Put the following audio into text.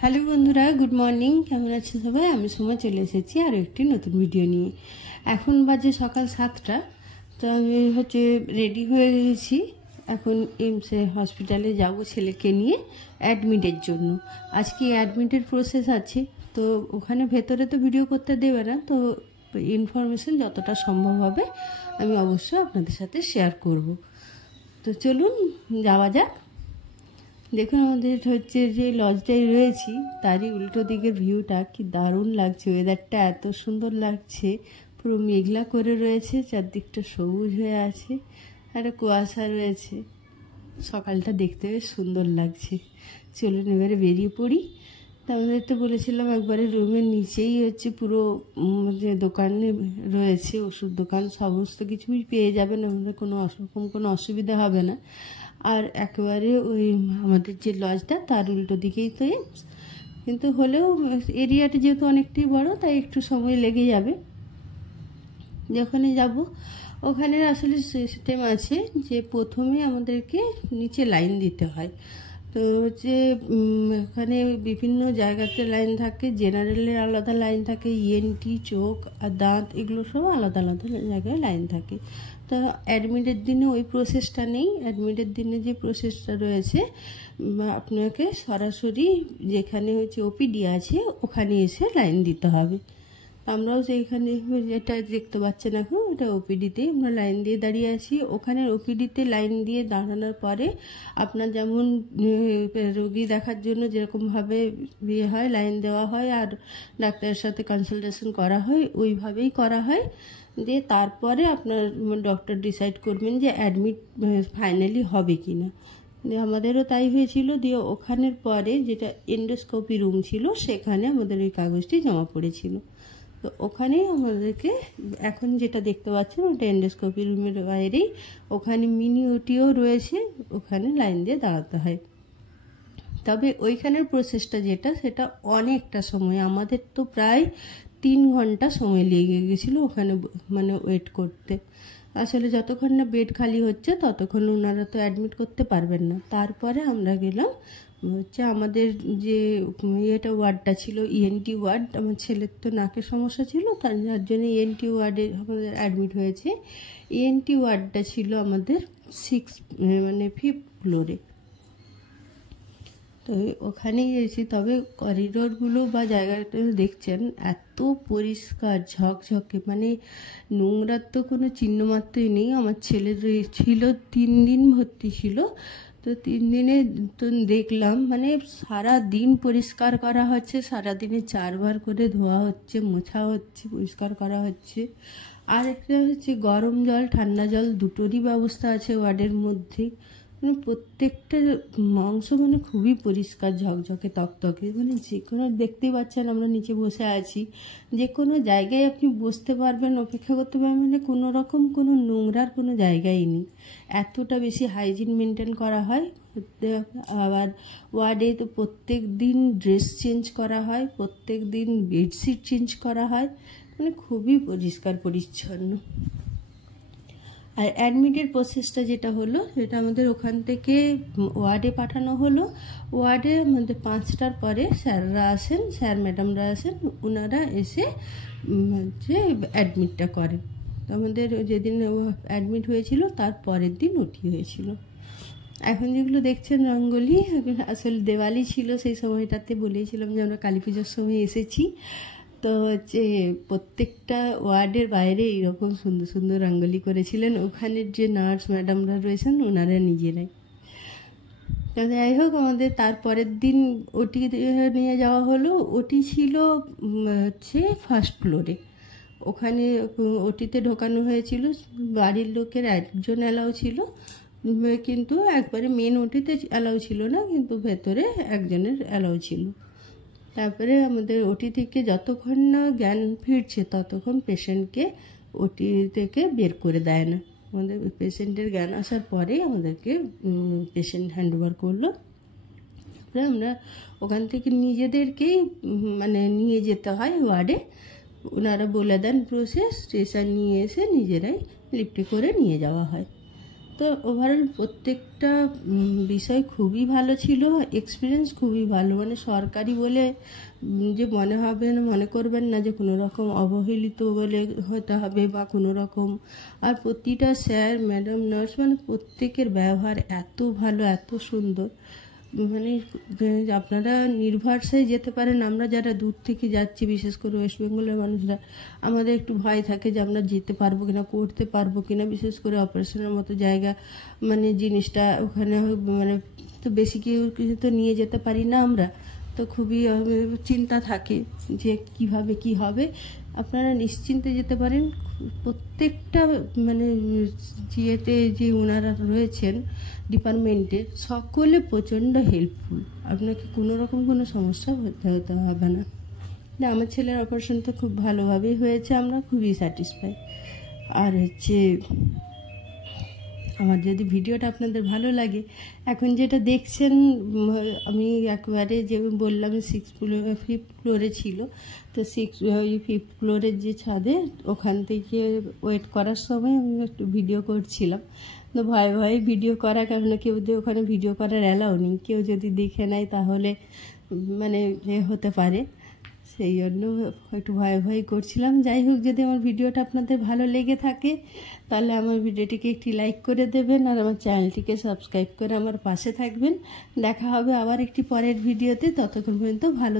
Hello বন্ধুরা, good morning. কেমন আছে সবাই? আমি সময় চলে এসেছি আরও একটি নতুন ভিডিও নিয়ে। এখন বাজে সকাল 7টা। তো আমি রেডি হয়ে গেছি। এখন এইমসে হসপিটালে যাব ছেলেকে নিয়ে অ্যাডমিটের জন্য। আজকে অ্যাডমিটের প্রসেস আছে, তো ওখানে ভেতরে তো ভিডিও করতে দেবে না, তো ইনফরমেশন যতটা সম্ভব হবে আমি অবশ্যই আপনাদের সাথে শেয়ার করব। তো চলুন যাওয়া যাক। দেখুন, আমাদের যে লজটায় রয়েছি তারই উল্টো দিকের ভিউটা কি দারুণ লাগছে। ওয়েদারটা এত সুন্দর লাগছে, পুরো মেঘলা করে রয়েছে, চারদিকটা সবুজ হয়ে আছে, একটা কুয়াশা রয়েছে। সকালটা দেখতে বেশ সুন্দর লাগছে। চলুন এবারে বেরিয়ে পড়ি। তা আমাদের তো বলেছিলাম একবারে রুমের নিচেই পুরো যে দোকানে রয়েছে ওষুধ দোকান, সমস্ত কিছুই পেয়ে যাবেন, আমাদের কোনো অসুবিধা হবে না। আর একেবারে ওই আমাদের যে লজটা তার উল্টো দিকেই তো কিন্তু হলেও এরিয়াটা যেহেতু অনেকটাই বড়, তাই একটু সময় লেগে যাবে। যখনই যাব ওখানে আসলে সিস্টেম আছে যে প্রথমে আমাদেরকে নিচে লাইন দিতে হয়। তো ওখানে বিভিন্ন জায়গাতে লাইন থাকে, জেনারেলের আলাদা লাইন থাকে, ইএনটি, চোখ আর দাঁত এগুলো সব আলাদা আলাদা জায়গায় লাইন থাকে। তো অ্যাডমিটের দিনে ওই প্রসেসটা নেই। অ্যাডমিটের দিনে যে প্রসেসটা রয়েছে, আপনাকে সরাসরি যেখানে ওপিডি আছে ওখানে এসে লাইন দিতে হবে। আমরাও সেইখানে যেটা দেখতে পাচ্ছেন এখন, ওটা ওপিডিতেই আমরা লাইন দিয়ে দাঁড়িয়ে আছি। ওখানে ওপিডিতে লাইন দিয়ে দাঁড়ানোর পরে আপনার যেমন রোগী দেখার জন্য যেরকমভাবে হয় লাইন দেওয়া হয় আর ডাক্তারের সাথে কনসালটেশন করা হয়, ওইভাবেই করা হয়। দিয়ে তারপরে আপনার ডক্টর ডিসাইড করবেন যে অ্যাডমিট ফাইনালি হবে কি না। দিয়ে আমাদেরও তাই হয়েছিল। দিয়ে ওখানের পরে যেটা এন্ডোস্কোপি রুম ছিল সেখানে আমাদের ওই কাগজটি জমা পড়েছিল। তো ওখানেই আমাদেরকে এখন যেটা দেখতে পাচ্ছেন ওটা এন্ডোস্কোপি রুমের বাইরেই, ওখানে মিনি ওটিও রয়েছে, ওখানে লাইন দিয়ে দাঁড়াতে হয়। তবে ওইখানের প্রসেসটা যেটা, সেটা অনেকটা সময়, আমাদের তো প্রায় 3 ঘন্টা সময় লেগে গেছিলো ওখানে ওয়েট করতে। আসলে যতক্ষণ না বেড খালি হচ্ছে ততক্ষণ ওনারা তো অ্যাডমিট করতে পারবেন না। তারপরে আমরা গেলাম আমাদের যে এটা ওয়ার্ডটা ছিল, ইএনটি ওয়ার্ড। আমার ছেলের তো নাকের সমস্যা ছিল, যার জন্য ইএনটি ওয়ার্ডে আমাদের অ্যাডমিট হয়েছে। ইএনটি ওয়ার্ডটা ছিল আমাদের 5th ফ্লোরে। তো ওখানেই গেছি। তবে করিডোরগুলো বা জায়গাটা দেখছেন এত পরিষ্কার ঝকঝকে, নোংরার তো কোনো চিহ্নমাত্রই নেই। আমার ছেলের ছিল 3 দিন ভর্তি ছিল, তো 3 দিনে তো দেখলাম সারা দিন পরিষ্কার করা হচ্ছে, সারাদিনে 4 বার করে ধোয়া হচ্ছে, মোছা হচ্ছে, পরিষ্কার করা হচ্ছে। আর একটা গরম জল ঠান্ডা জল দুটোরই ব্যবস্থা আছে ওয়ার্ডের মধ্যে। প্রত্যেকটা মাংস খুবই পরিষ্কার, ঝকঝকে, তকতকে। যে কোনো, দেখতেই পাচ্ছেন আমরা নিচে বসে আছি, যে কোনো জায়গায় আপনি বসতে পারবেন, অপেক্ষা করতে পারবেন, কোনো রকম কোনো নোংরার কোনো জায়গাই নেই। এতটা বেশি হাইজিন মেনটেন করা হয়। আবার ওয়ার্ডে তো প্রত্যেক দিন ড্রেস চেঞ্জ করা হয়, প্রত্যেক দিন বেডশিট চেঞ্জ করা হয়, খুবই পরিষ্কার পরিচ্ছন্ন। আর অ্যাডমিটের প্রসেসটা যেটা হলো, সেটা আমাদের ওখান থেকে ওয়ার্ডে পাঠানো হলো। ওয়ার্ডে আমাদের 5টার পরে স্যাররা আসেন, স্যার ম্যাডামরা আসেন, ওনারা এসে অ্যাডমিটটা করেন। তো আমাদের যেদিন অ্যাডমিট হয়েছিল তার পরের দিন ওটি হয়েছিল। এখন যেগুলো দেখছেন রঙ্গোলি, আসলে দেওয়ালি ছিল সেই সময়টাতে। বলেছিলাম যে আমরা কালী পুজোর সময় এসেছি। তো প্রত্যেকটা ওয়ার্ডের বাইরে এইরকম সুন্দর সুন্দর রঙ্গোলি করেছিলেন ওখানের যে নার্স ম্যাডামরা রয়েছেন ওনারা নিজেরাই। তো যাই হোক, আমাদের তারপরের দিন ওটি নিয়ে যাওয়া হলো। ওটি ছিল 1st ফ্লোরে। ওখানে ওটিতে ঢোকানো হয়েছিল। বাড়ির লোকের একজন অ্যালাউ ছিল, কিন্তু একবারে মেন ওটিতে অ্যালাউ ছিল না, কিন্তু ভেতরে একজনের অ্যালাউ ছিল। তারপরে আমাদের ওটি থেকে যতক্ষণ না জ্ঞান ফিরছে ততক্ষণ পেশেন্টকে ওটি থেকে বের করে দেয় না। আমাদের পেশেন্টের জ্ঞান আসার পরে আমাদেরকে পেশেন্ট হ্যান্ডওভার করলো। তারপরে আমরা ওখান থেকে নিজেদেরকেই নিয়ে যেতে হয় ওয়ার্ডে। ওনারা বলে দেন প্রসেস, স্টেশন নিয়ে এসে নিজেরাই লিফটে করে নিয়ে যাওয়া হয়। তো ওভারঅল প্রত্যেকটা বিষয় খুবই ভালো ছিল, এক্সপিরিয়েন্স খুবই ভালো। মানে সরকারি বলে যে মনে করবেন না যে কোনো রকম অবহেলিত বলে হতে হবে বা কোনো রকম। আর প্রতিটা স্যার ম্যাডাম নার্স মানে প্রত্যেকের ব্যবহার এত ভালো, এত সুন্দর, মানে আপনারা নির্ভরসায় যেতে পারেন। আমরা যারা দূর থেকে যাচ্ছি, বিশেষ করে ওয়েস্ট বেঙ্গলের মানুষরা, আমাদের একটু ভয় থাকে যে আমরা যেতে পারবো কিনা, করতে পারবো কিনা, বিশেষ করে অপারেশনের মতো জায়গা, মানে জিনিসটা ওখানে মানে তো বেশি কিছু তো নিয়ে যেতে পারি না আমরা, তো খুবই চিন্তা থাকে যে কিভাবে কি হবে। আপনারা নিশ্চিন্তে যেতে পারেন। প্রত্যেকটা মানে ইয়েতে যে ওনারা রয়েছেন ডিপার্টমেন্টে, সকলে প্রচণ্ড হেল্পফুল, আপনাকে কোনো রকম কোনো সমস্যা হতে হবে না। আমার ছেলের অপারেশন তো খুব ভালোভাবেই হয়েছে, আমরা খুবই স্যাটিসফাই। আর আমার যদি ভিডিওটা আপনাদের ভালো লাগে, এখন যেটা দেখছেন, আমি একবারে যে বললাম 5th ফ্লোরে ছিল, তো 5th ফ্লোরের যে ছাদে, ওখান থেকে ওয়েট করার সময় আমি একটু ভিডিও করছিলাম। তো ভয়ে ভয়ে ভিডিও করা, কারণ কেউ ওখানে ভিডিও করার অ্যালাউ নেই, কেউ যদি দেখে নেয় তাহলে মানে হতে পারে, সেই জন্য একটু ভয়ে ভয়ে করছিলাম। যাই হোক, যদি আমার ভিডিওটা আপনাদের ভালো লেগে থাকে তাহলে আমার ভিডিওটিকে একটি লাইক করে দেবেন, আর আমার চ্যানেলটিকে সাবস্ক্রাইব করে আমার পাশে থাকবেন। দেখা হবে আবার একটি পরের ভিডিওতে, ততক্ষণ পর্যন্ত ভালো